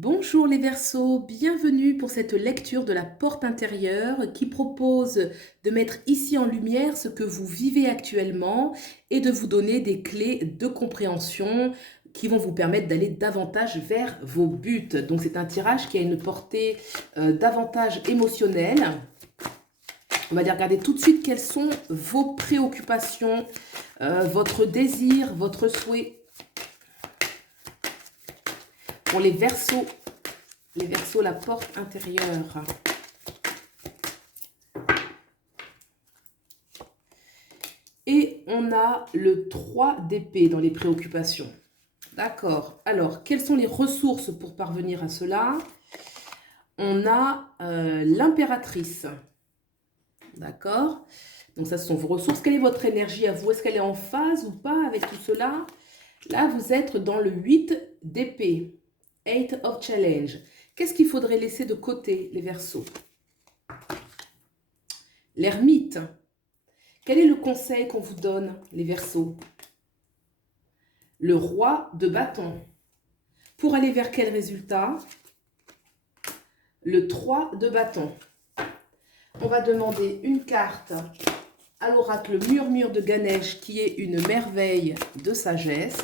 Bonjour les Verseaux, bienvenue pour cette lecture de la porte intérieure qui propose de mettre ici en lumière ce que vous vivez actuellement et de vous donner des clés de compréhension qui vont vous permettre d'aller davantage vers vos buts. Donc c'est un tirage qui a une portée davantage émotionnelle. On va aller regarder tout de suite quelles sont vos préoccupations, votre désir, votre souhait pour les Verseaux. Les Verseaux, la porte intérieure. Et on a le 3 d'épée dans les préoccupations. D'accord. Alors, quelles sont les ressources pour parvenir à cela? On a l'impératrice. D'accord. Donc, ça, ce sont vos ressources. Quelle est votre énergie à vous? Est-ce qu'elle est en phase ou pas avec tout cela? Là, vous êtes dans le 8 d'épée. 8 of challenge. Qu'est-ce qu'il faudrait laisser de côté, les Verseaux? L'ermite. Quel est le conseil qu'on vous donne, les Verseaux? Le roi de bâton. Pour aller vers quel résultat? Le 3 de bâton. On va demander une carte à l'oracle Murmure de Ganesh, qui est une merveille de sagesse,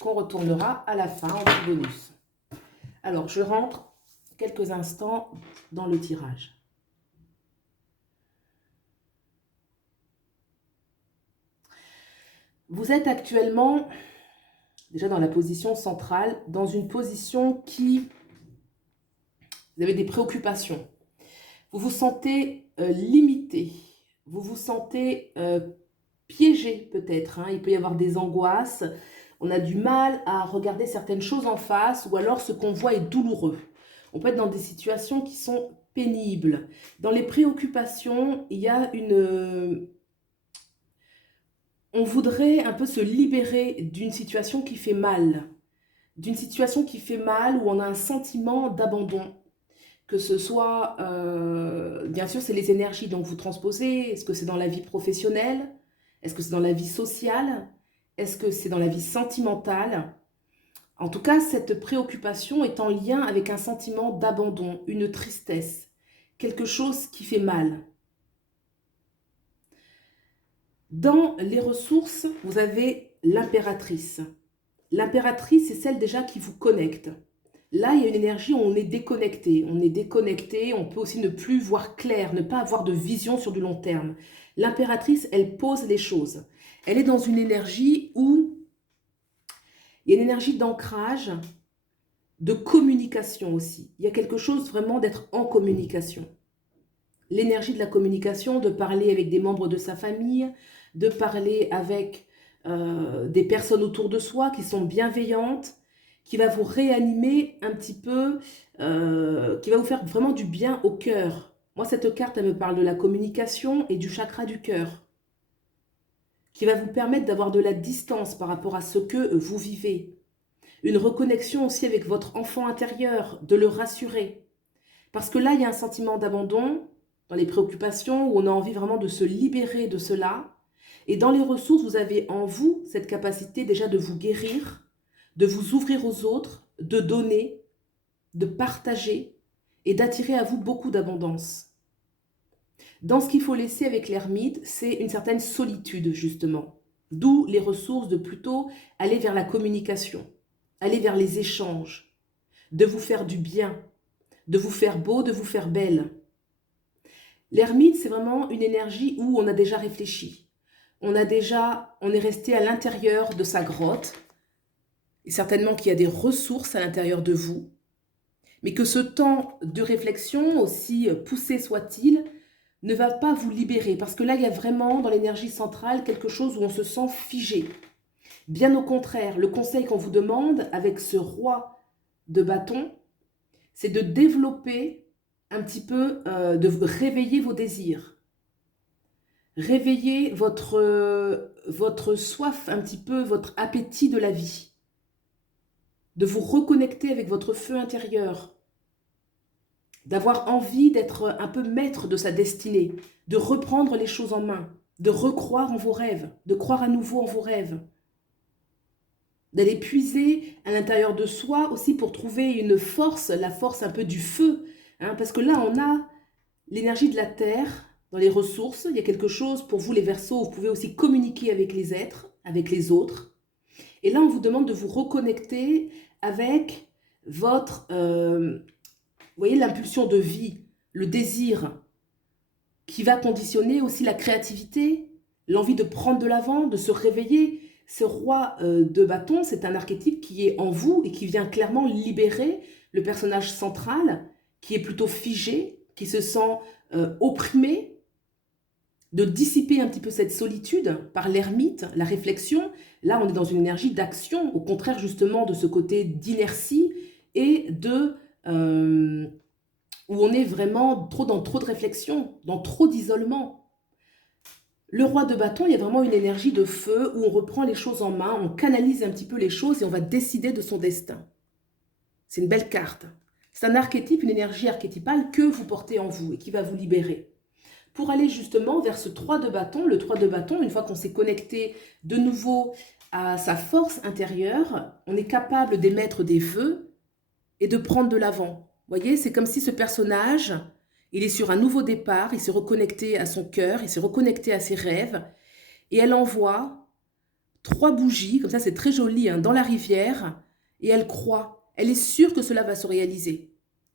qu'on retournera à la fin en petit bonus. Alors, je rentre quelques instants dans le tirage. Vous êtes actuellement déjà dans la position centrale, dans une position qui... Vous avez des préoccupations. Vous vous sentez limité. Vous vous sentez piégé peut-être. Hein. Il peut y avoir des angoisses. On a du mal à regarder certaines choses en face ou alors ce qu'on voit est douloureux. On peut être dans des situations qui sont pénibles. Dans les préoccupations, il y a une... On voudrait un peu se libérer d'une situation qui fait mal. D'une situation qui fait mal où on a un sentiment d'abandon. Que ce soit, bien sûr, c'est les énergies dont vous transposez. Est-ce que c'est dans la vie professionnelle? Est-ce que c'est dans la vie sociale? Est-ce que c'est dans la vie sentimentale? En tout cas, cette préoccupation est en lien avec un sentiment d'abandon, une tristesse, quelque chose qui fait mal. Dans les ressources, vous avez l'impératrice. L'impératrice, c'est celle déjà qui vous connecte. Là, il y a une énergie où on est déconnecté. On est déconnecté, on peut aussi ne plus voir clair, ne pas avoir de vision sur du long terme. L'impératrice, elle pose les choses. Elle est dans une énergie où il y a une énergie d'ancrage, de communication aussi. Il y a quelque chose vraiment d'être en communication. L'énergie de la communication, de parler avec des membres de sa famille, de parler avec des personnes autour de soi qui sont bienveillantes, qui va vous réanimer un petit peu, qui va vous faire vraiment du bien au cœur. Moi, cette carte, elle me parle de la communication et du chakra du cœur, qui va vous permettre d'avoir de la distance par rapport à ce que vous vivez. Une reconnexion aussi avec votre enfant intérieur, de le rassurer. Parce que là, il y a un sentiment d'abandon dans les préoccupations où on a envie vraiment de se libérer de cela. Et dans les ressources, vous avez en vous cette capacité déjà de vous guérir, de vous ouvrir aux autres, de donner, de partager et d'attirer à vous beaucoup d'abondance. Dans ce qu'il faut laisser avec l'ermite, c'est une certaine solitude justement. D'où les ressources de plutôt aller vers la communication, aller vers les échanges, de vous faire du bien, de vous faire beau, de vous faire belle. L'ermite, c'est vraiment une énergie où on a déjà réfléchi. On est resté à l'intérieur de sa grotte, et certainement qu'il y a des ressources à l'intérieur de vous, mais que ce temps de réflexion, aussi poussé soit-il, ne va pas vous libérer, parce que là, il y a vraiment dans l'énergie centrale quelque chose où on se sent figé. Bien au contraire, le conseil qu'on vous demande avec ce roi de bâton, c'est de développer un petit peu, de réveiller vos désirs. Réveiller votre soif un petit peu, votre appétit de la vie. De vous reconnecter avec votre feu intérieur. D'avoir envie d'être un peu maître de sa destinée. De reprendre les choses en main. De recroire en vos rêves. De croire à nouveau en vos rêves. d'aller puiser à l'intérieur de soi aussi pour trouver une force, la force un peu du feu, hein, parce que là, on a l'énergie de la terre dans les ressources. Il y a quelque chose pour vous, les Verseaux, vous pouvez aussi communiquer avec les êtres, avec les autres. Et là, on vous demande de vous reconnecter avec votre, vous voyez, l'impulsion de vie, le désir, qui va conditionner aussi la créativité, l'envie de prendre de l'avant, de se réveiller. Ce roi de bâton, c'est un archétype qui est en vous et qui vient clairement libérer le personnage central, qui est plutôt figé, qui se sent opprimé, de dissiper un petit peu cette solitude par l'ermite, la réflexion. Là, on est dans une énergie d'action, au contraire justement de ce côté d'inertie et de... où on est vraiment dans trop de réflexion, dans trop d'isolement. Le roi de bâton, il y a vraiment une énergie de feu où on reprend les choses en main, on canalise un petit peu les choses et on va décider de son destin. C'est une belle carte. C'est un archétype, une énergie archétypale que vous portez en vous et qui va vous libérer. Pour aller justement vers ce 3 de bâton, le 3 de bâton, une fois qu'on s'est connecté de nouveau à sa force intérieure, on est capable d'émettre des vœux et de prendre de l'avant. Vous voyez, c'est comme si ce personnage, il est sur un nouveau départ, il s'est reconnecté à son cœur, il s'est reconnecté à ses rêves, et elle envoie 3 bougies, comme ça c'est très joli, hein, dans la rivière, et elle croit, elle est sûre que cela va se réaliser.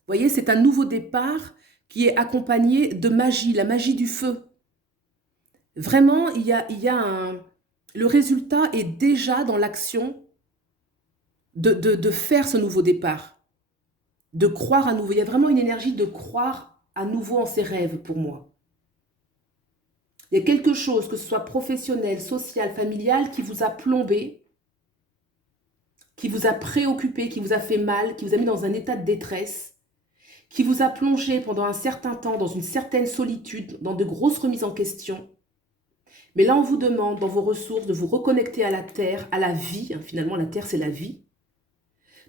Vous voyez, c'est un nouveau départ qui est accompagné de magie, la magie du feu. Vraiment, le résultat est déjà dans l'action de faire ce nouveau départ, de croire à nouveau. Il y a vraiment une énergie de croire à nouveau en ses rêves pour moi. Il y a quelque chose, que ce soit professionnel, social, familial, qui vous a plombé, qui vous a préoccupé, qui vous a fait mal, qui vous a mis dans un état de détresse, qui vous a plongé pendant un certain temps dans une certaine solitude, dans de grosses remises en question. Mais là, on vous demande, dans vos ressources, de vous reconnecter à la terre, à la vie. Finalement, la terre, c'est la vie.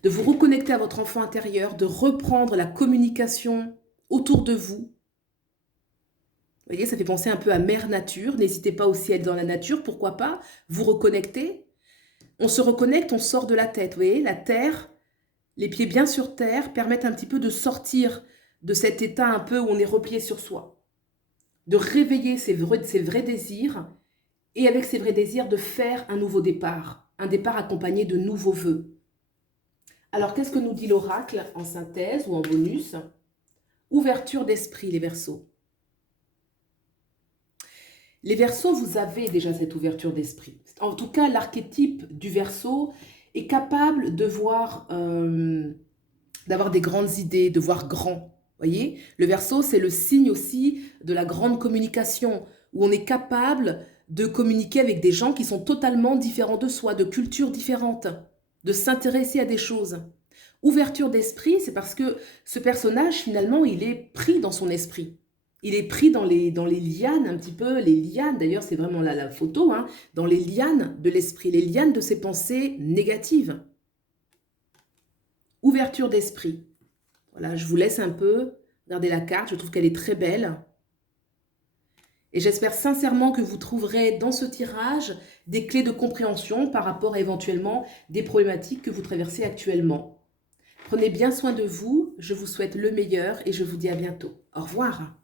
De vous reconnecter à votre enfant intérieur, de reprendre la communication autour de vous. Vous voyez, ça fait penser un peu à Mère Nature. N'hésitez pas aussi à être dans la nature, pourquoi pas, vous reconnecter. On se reconnecte, on sort de la tête. Vous voyez, la terre, les pieds bien sur terre, permettent un petit peu de sortir de cet état un peu où on est replié sur soi. De réveiller ses vrais désirs et avec ces vrais désirs de faire un nouveau départ. Un départ accompagné de nouveaux vœux. Alors, qu'est-ce que nous dit l'oracle en synthèse ou en bonus? Ouverture d'esprit, les Verseaux. Les Verseaux, vous avez déjà cette ouverture d'esprit. En tout cas, l'archétype du Verseau est capable de voir, d'avoir des grandes idées, de voir grand. Voyez, le Verseau, c'est le signe aussi de la grande communication, où on est capable de communiquer avec des gens qui sont totalement différents de soi, de cultures différentes, de s'intéresser à des choses. Ouverture d'esprit, c'est parce que ce personnage, finalement, il est pris dans son esprit. Il est pris dans les lianes, un petit peu, les lianes, d'ailleurs, c'est vraiment là la photo, hein, dans les lianes de l'esprit, les lianes de ses pensées négatives. Ouverture d'esprit. Voilà, je vous laisse un peu regarder la carte, je trouve qu'elle est très belle. Et j'espère sincèrement que vous trouverez dans ce tirage des clés de compréhension par rapport à éventuellement des problématiques que vous traversez actuellement. Prenez bien soin de vous, je vous souhaite le meilleur et je vous dis à bientôt. Au revoir.